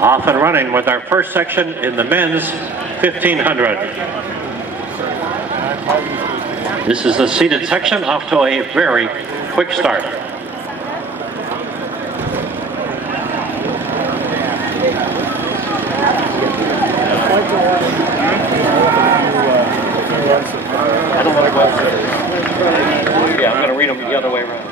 Off and running with our first section in the men's 1500. This is the seated section, off to a very quick start. Yeah, I'm going to read them the other way around.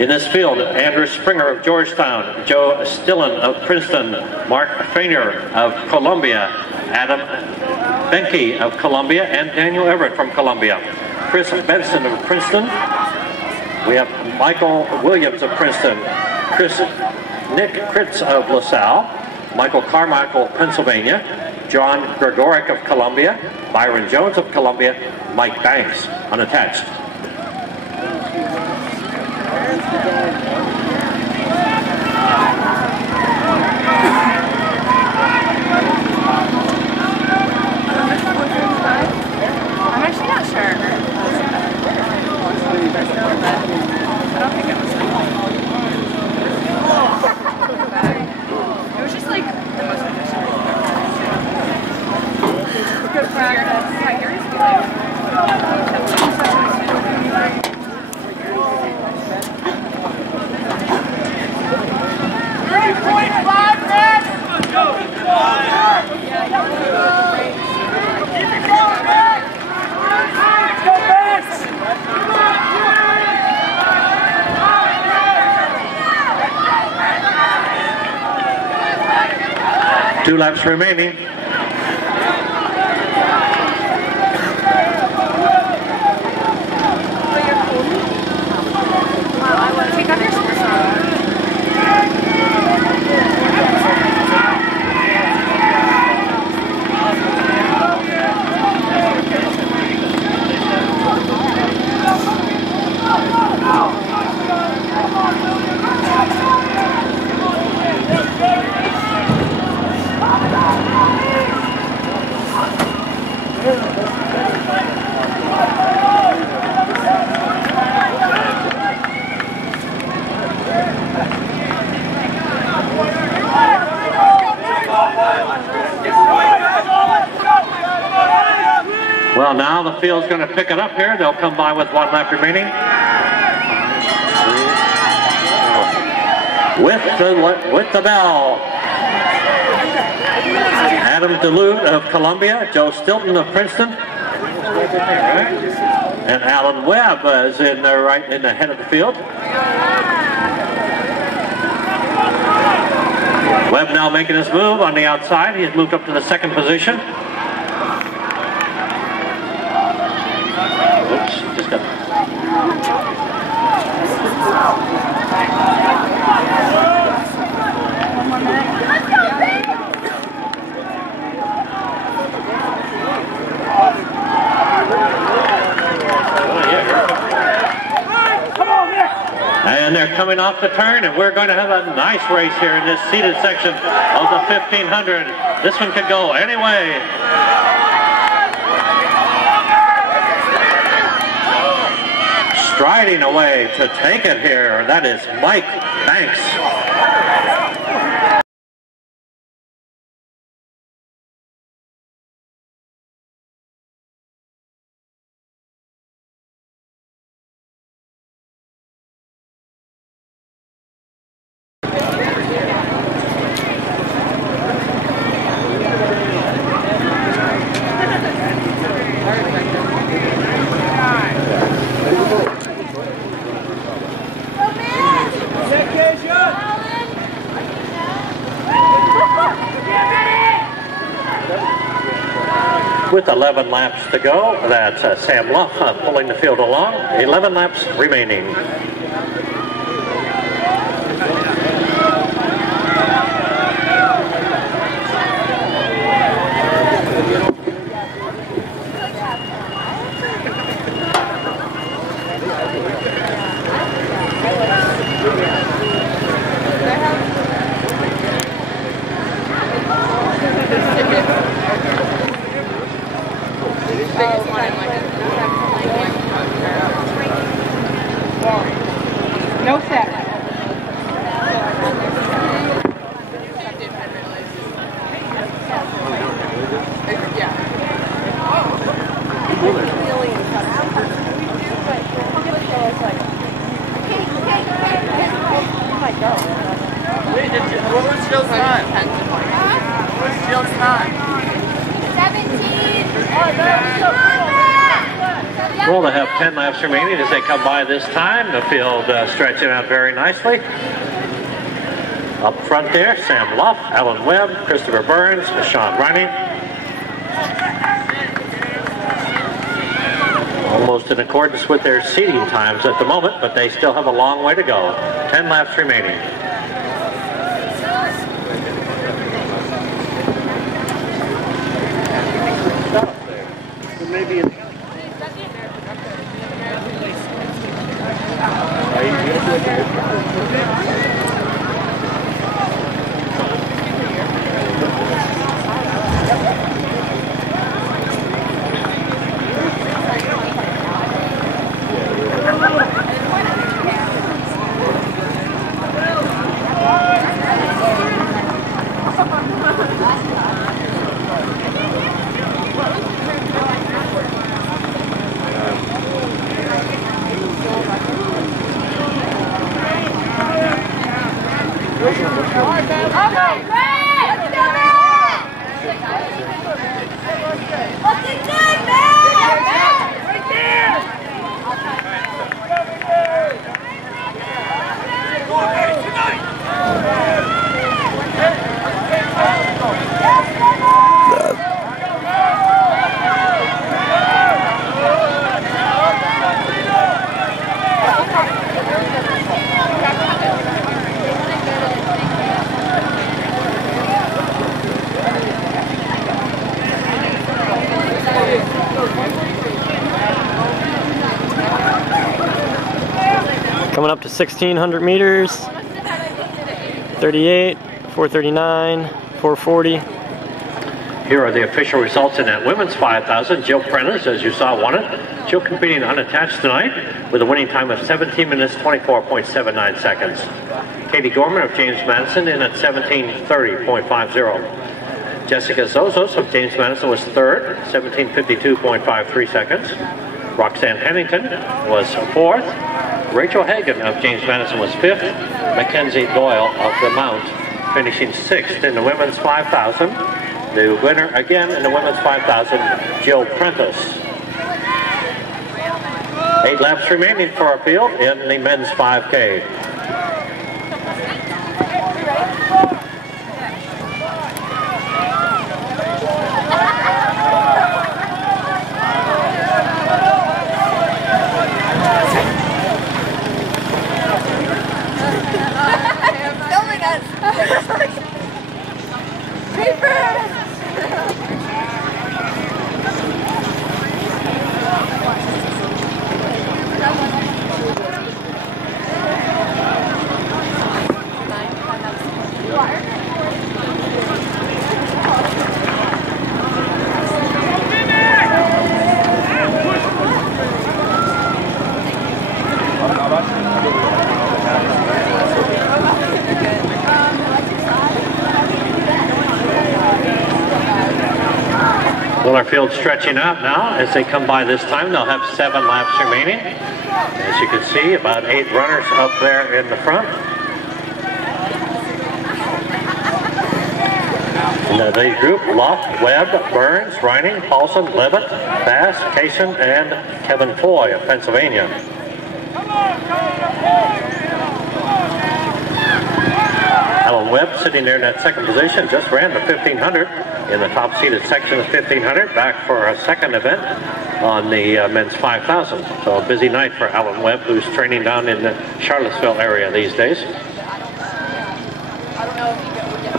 In this field, Andrew Springer of Georgetown, Joe Stilin of Princeton, Mark Feiner of Columbia, Adam Benke of Columbia, and Daniel Everett from Columbia. Chris Benson of Princeton. We have Michael Williams of Princeton, Nick Kritz of LaSalle, Michael Carmichael of Pennsylvania, John Gregoric of Columbia, Byron Jones of Columbia, Mike Banks, unattached. I'm actually not sure. I don't think it was it was just like the most efficient. Good for your Two laps remaining. I want to take off your shorts. Well, now the field's going to pick it up here. They'll come by with 1 lap remaining. With the bell. Adam DeLute of Columbia, Joe Stilton of Princeton, and Alan Webb is in there right in the head of the field. Webb now making his move on the outside. He's moved up to the 2nd position. Oops, just got. And they're coming off the turn, and we're going to have a nice race here in this seated section of the 1500. This one could go any way. Striding away to take it here, that is Mike Banks. With 11 laps to go, that's Sam Luff pulling the field along. 11 laps remaining. Biggest one in like a What was Jill's time? What was Jill's time? 17. Well, they have 10 laps remaining as they come by this time. The field stretching out very nicely. Up front there, Sam Luff, Alan Webb, Christopher Burns, Sean Riney. Almost in accordance with their seating times at the moment, but they still have a long way to go. 10 laps remaining. Maybe coming up to 1,600 meters, 38, 439, 440. Here are the official results in that women's 5,000. Jill Prentice, as you saw, won it. Jill competing unattached tonight with a winning time of 17 minutes, 24.79 seconds. Katie Gorman of James Madison in at 17:30.50. Jessica Zozos of James Madison was third, 17:52.53 seconds. Roxanne Pennington was fourth. Rachel Hagan of James Madison was fifth. Mackenzie Doyle of the Mount finishing sixth in the women's 5,000. The winner again in the women's 5,000, Jill Prentice. 8 laps remaining for our field in the men's 5K. Filming us. Paper. '" Well, our field's stretching out now. As they come by this time, they'll have 7 laps remaining. As you can see, about 8 runners up there in the front. In the lead group, Luff, Webb, Burns, Reining, Paulson, Levitt, Bass, Kacyon, and Kevin Foy of Pennsylvania. Alan Webb sitting there in that second position, just ran the 1500 in the top seated section of 1500, back for a second event on the men's 5,000. So a busy night for Alan Webb, who's training down in the Charlottesville area these days. I don't know if you would get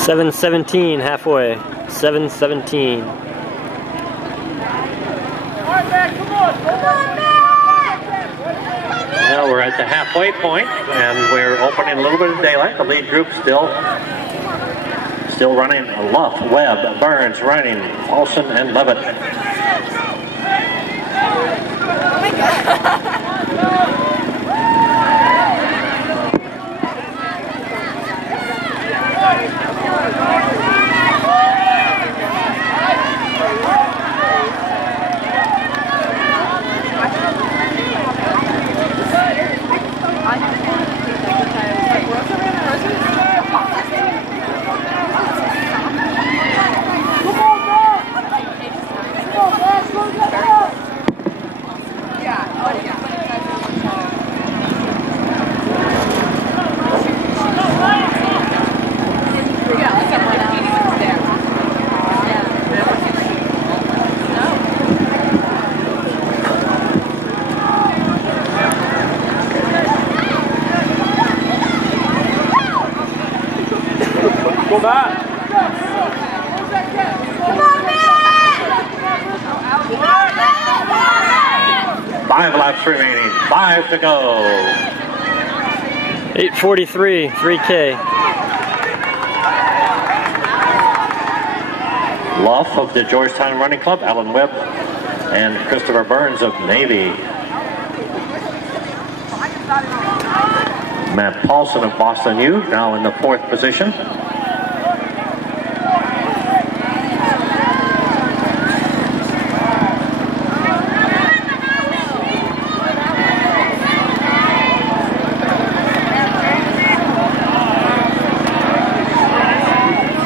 7:17 halfway. 7:17. Now we're at the halfway point, and we're opening a little bit of daylight. The lead group still running. Luff, Webb, Burns, Reining, Paulson, and Levitt. Five laps remaining, 5 to go. 8:43, 3K. Luff of the Georgetown Running Club, Alan Webb, and Christopher Burns of Navy. Matt Paulson of Boston U, now in the 4th position.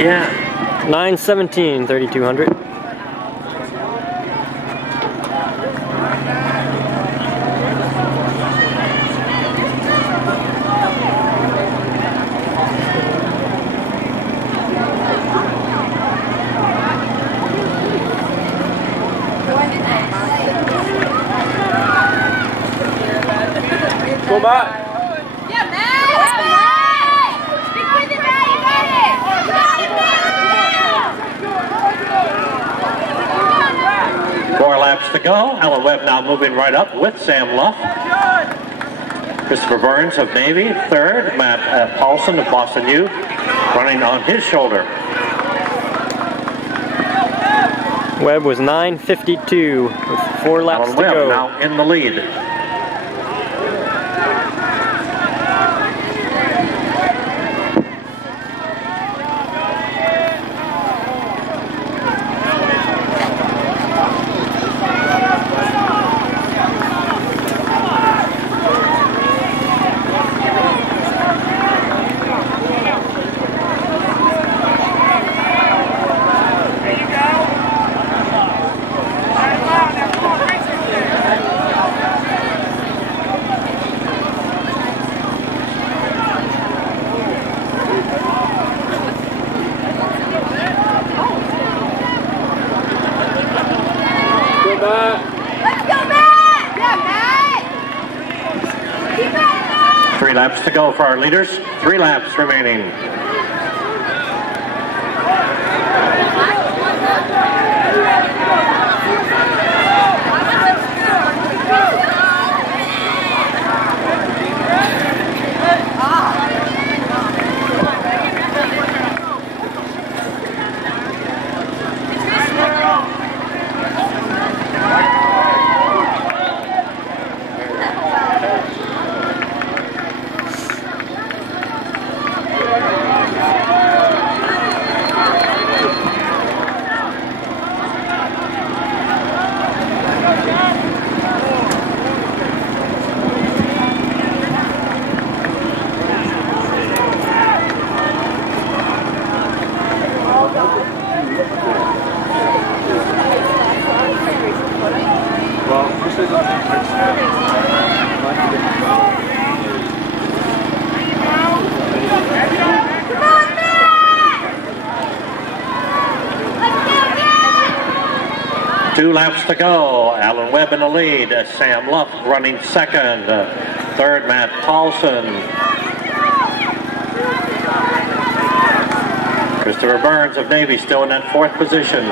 Yeah. 9:17, 3,200. Go back. Yeah, Matt! Stick with it, Matt! You got it! You got it, Matt! 4 laps to go. Alan Webb now moving right up with Sam Luff. Christopher Burns of Navy, 3rd. Matt Paulson of Boston U, running on his shoulder. Webb was 9:52 with 4 laps Alan to Webb go. now in the lead. Let's go, Matt! Yeah, Matt! Keep it, Matt! 3 laps to go for our leaders. 3 laps remaining. Two laps to go. Alan Webb in the lead. Sam Luff running 2nd. 3rd, Matt Paulson. Christopher Burns of Navy still in that 4th position.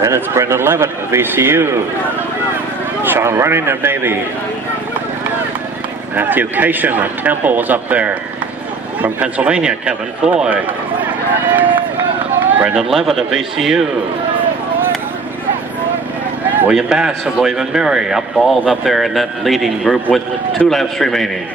Then it's Brendan Levitt of VCU. Sean Running of Navy. Matthew Kacyon of Temple was up there. From Pennsylvania, Kevin Floyd. Brendan Levitt of VCU. William Bass of William and Mary all up there in that leading group with 2 laps remaining.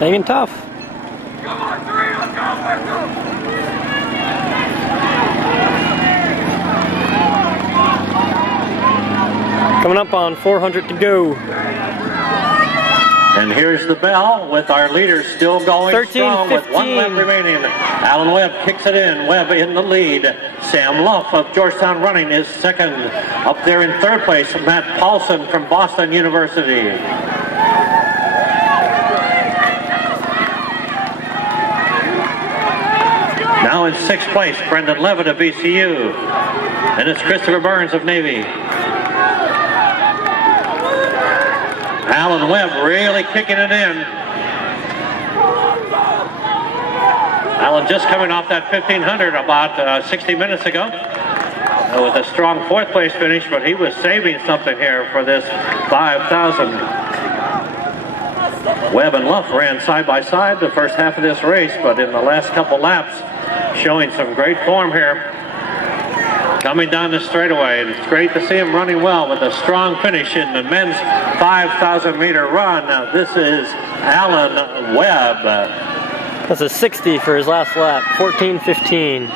Hanging tough. Coming up on 400 to go. And here's the bell with our leaders still going 13, strong 15. with 1 lap remaining. Alan Webb kicks it in. Webb in the lead. Sam Luff of Georgetown Running is 2nd. Up there in 3rd place, Matt Paulson from Boston University. Now in 6th place, Brendan Levitt of VCU. And it's Christopher Burns of Navy. Alan Webb really kicking it in. Alan just coming off that 1500 about 60 minutes ago with a strong 4th place finish, but he was saving something here for this 5,000. Webb and Luff ran side by side the first half of this race, but in the last couple laps showing some great form here. Coming down the straightaway, it's great to see him running well with a strong finish in the men's 5,000 meter run. Now this is Alan Webb. That's a 60 for his last lap, 14:15.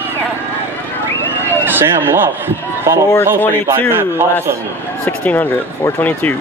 Sam Luff followed closely by Matt 4:22 last Paulson. 1600, 4:22.